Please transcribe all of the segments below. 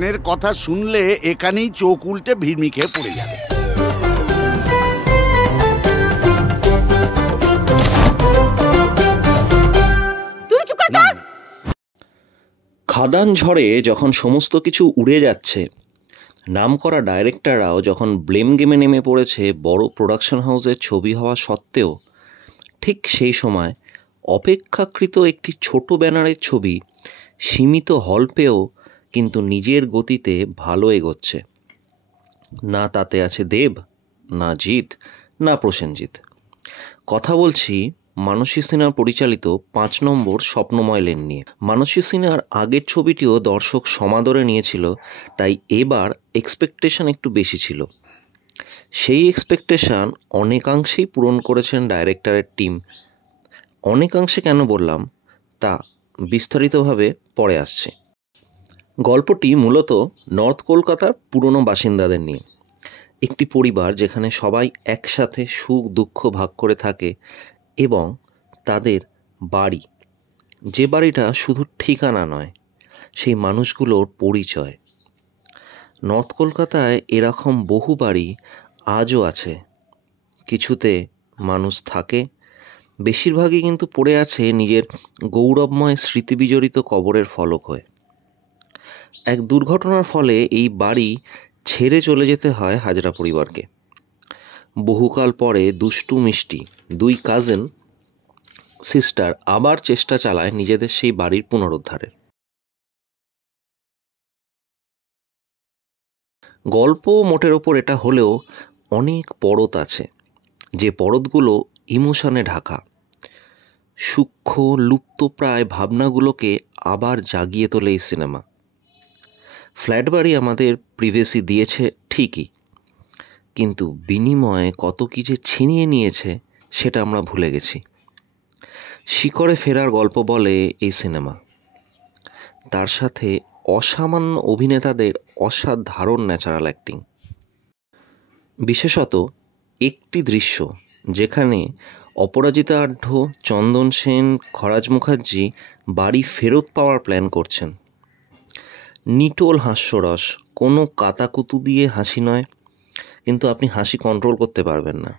এখানের কথা শুনলে এখানেই চোখ উল্টে ভিড়মি খেয়ে পড়ে যাবে। খাদান ঝড়ে যখন সমস্ত কিছু উড়ে যাচ্ছে, নামকরা ডাইরেক্টররাও যখন ব্লেম গেমে নেমে পড়েছে বড় প্রোডাকশন হাউসের ছবি হওয়া সত্ত্বেও, ঠিক সেই সময় অপেক্ষাকৃত একটি ছোট ব্যানারের ছবি সীমিত হল পেয়েও কিন্তু নিজের গতিতে ভালো এগোচ্ছে। না তাতে আছে দেব, না জিৎ, না প্রসেনজিৎ। কথা বলছি মানসী সিনহা পরিচালিত 5 নম্বর স্বপ্নময় লেন নিয়ে। মানসী সিনহার আগের ছবিটিও দর্শক সমাদরে নিয়েছিল, তাই এবার এক্সপেকটেশন একটু বেশি ছিল। সেই এক্সপেকটেশন অনেকাংশেই পূরণ করেছেন ডাইরেক্টরের টিম। অনেকাংশে কেন বললাম তা বিস্তারিতভাবে পরে আসছে। গল্পটি মূলত নর্থ কলকাতার পুরনো বাসিন্দাদের নিয়ে। একটি পরিবার যেখানে সবাই একসাথে সুখ দুঃখ ভাগ করে থাকে এবং তাদের বাড়ি, যে বাড়িটা শুধু ঠিকানা নয়, সেই মানুষগুলোর পরিচয়। নর্থ কলকাতায় এরকম বহু বাড়ি আজও আছে। কিছুতে মানুষ থাকে, বেশিরভাগই কিন্তু পড়ে আছে নিজের গৌরবময় স্মৃতিবিজড়িত কবরের ফলক হয়ে। এক দুর্ঘটনার ফলে এই বাড়ি ছেড়ে চলে যেতে হয় হাজরা পরিবারকে। বহুকাল পরে দুষ্টু মিষ্টি 2 কাজিন সিস্টার আবার চেষ্টা চালায় নিজেদের সেই বাড়ির পুনরুদ্ধারের। গল্প মোটের ওপর এটা হলেও অনেক পরত আছে, যে পরতগুলো ইমোশনে ঢাকা। সূক্ষ্ম লুপ্তপ্রায় ভাবনাগুলোকে আবার জাগিয়ে তোলে এই সিনেমা। ফ্ল্যাট বাড়ি আমাদের প্রিভেসি দিয়েছে ঠিকই, কিন্তু বিনিময়ে কত কি যে ছিনিয়ে নিয়েছে সেটা আমরা ভুলে গেছি। শিকড়ে ফেরার গল্প বলে এই সিনেমা। তার সাথে অসামান্য অভিনেতাদের অসাধারণ ন্যাচারাল অ্যাক্টিং। বিশেষত একটি দৃশ্য যেখানে অপরাজিতা আঢ্য, চন্দন সেন, খরাজ মুখার্জি বাড়ি ফেরত পাওয়ার প্ল্যান করছেন। নিটোল হাস্যরস, কোনো কাতাকুতু দিয়ে হাসি নয়, কিন্তু আপনি হাসি কন্ট্রোল করতে পারবেন না।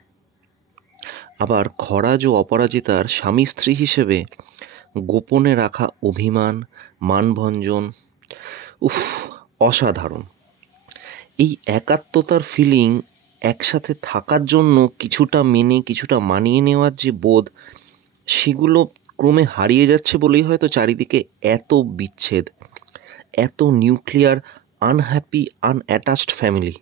আবার খরাজ ও অপরাজিতার স্বামী স্ত্রী হিসেবে গোপনে রাখা অভিমান, মানভঞ্জন, অসাধারণ। এই একাত্মতার ফিলিং, একসাথে থাকার জন্য কিছুটা মেনে কিছুটা মানিয়ে নেওয়ার যে বোধ, সেগুলো ক্রমে হারিয়ে যাচ্ছে বলেই হয়তো চারিদিকে এত বিচ্ছেদ, এত নিউক্লিয়ার আনহ্যাপি আনঅ্যাটাচড ফ্যামিলি।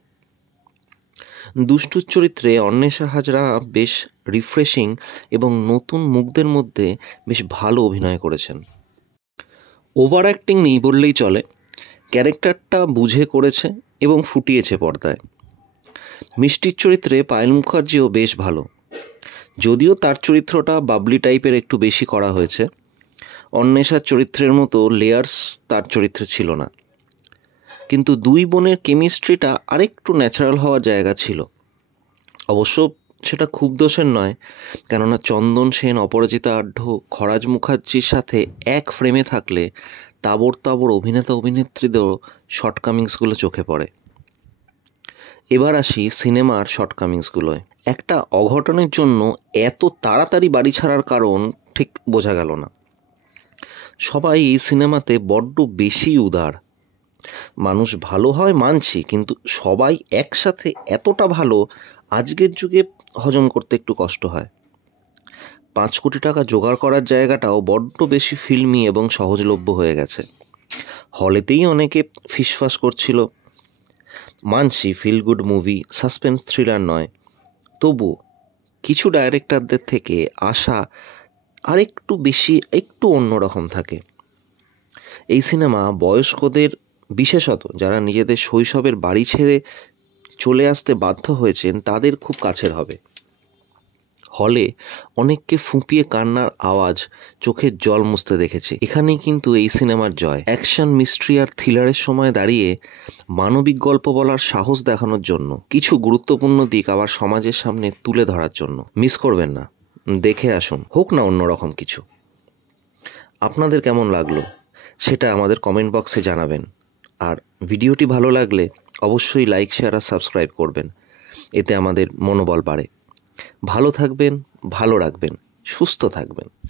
দুষ্টুর চরিত্রে অন্বেষা হাজরা বেশ রিফ্রেশিং এবং নতুন মুখদের মধ্যে বেশ ভালো অভিনয় করেছেন। ওভার অ্যাক্টিং নেই বললেই চলে, ক্যারেক্টারটা বুঝে করেছে এবং ফুটিয়েছে পর্দায়। মিষ্টির চরিত্রে পায়েল মুখার্জিও বেশ ভালো, যদিও তার চরিত্রটা বাবলি টাইপের একটু বেশি করা হয়েছে। অন্বেষার চরিত্রের মতো লেয়ার্স তার চরিত্রে ছিল না, কিন্তু 2 বোনের কেমিস্ট্রিটা আরেকটু ন্যাচারাল হওয়ার জায়গা ছিল। অবশ্য সেটা খুব দোষের নয়, কেননা চন্দন সেন, অপরাজিতা আঢ্য, খরাজ মুখার্জির সাথে এক ফ্রেমে থাকলে তাবড় তাবড় অভিনেতা অভিনেত্রীদেরও শর্টকামিংসগুলো চোখে পড়ে। এবার আসি সিনেমার শর্টকামিংসগুলোয়। একটা অঘটনের জন্য এত তাড়াতাড়ি বাড়ি ছাড়ার কারণ ঠিক বোঝা গেল না। সবাই এই সিনেমাতে বড্ড বেশি উদার। মানুষ ভালো হয় মানছি, কিন্তু সবাই একসাথে এতটা ভালো আজকের যুগে হজম করতে একটু কষ্ট হয়। 5 কোটি টাকা জোগাড় করার জায়গাটাও বড্ড বেশি ফিল্মি এবং সহজলভ্য হয়ে গেছে। হলেতেই অনেকে ফিসফাস করছিল। মানছি feel good movie, suspense thriller নয়, তবু কিছু ডাইরেক্টরদের থেকে আশা আরেকটু বেশি, একটু অন্যরকম থাকে। এই সিনেমা বয়স্কদের, বিশেষত যারা নিজেদের শৈশবের বাড়ি ছেড়ে চলে আসতে বাধ্য হয়েছেন, তাদের খুব কাছের হবে। হলে অনেককে ফুঁপিয়ে কান্নার আওয়াজ, চোখের জল মুছতে দেখেছি। এখানেই কিন্তু এই সিনেমার জয়। অ্যাকশন, মিস্ট্রি আর থ্রিলারের সময় দাঁড়িয়ে মানবিক গল্প বলার সাহস দেখানোর জন্য, কিছু গুরুত্বপূর্ণ দিক আবার সমাজের সামনে তুলে ধরার জন্য। মিস করবেন না, দেখে আসুন, হোক না অন্যরকম কিছু। আপনাদের কেমন লাগলো সেটা আমাদের কমেন্ট বক্সে জানাবেন। আর ভিডিওটি ভালো লাগলে অবশ্যই লাইক, শেয়ার আর সাবস্ক্রাইব করবেন। এতে আমাদের মনোবল বাড়ে। ভালো থাকবেন, ভালো রাখবেন, সুস্থ থাকবেন।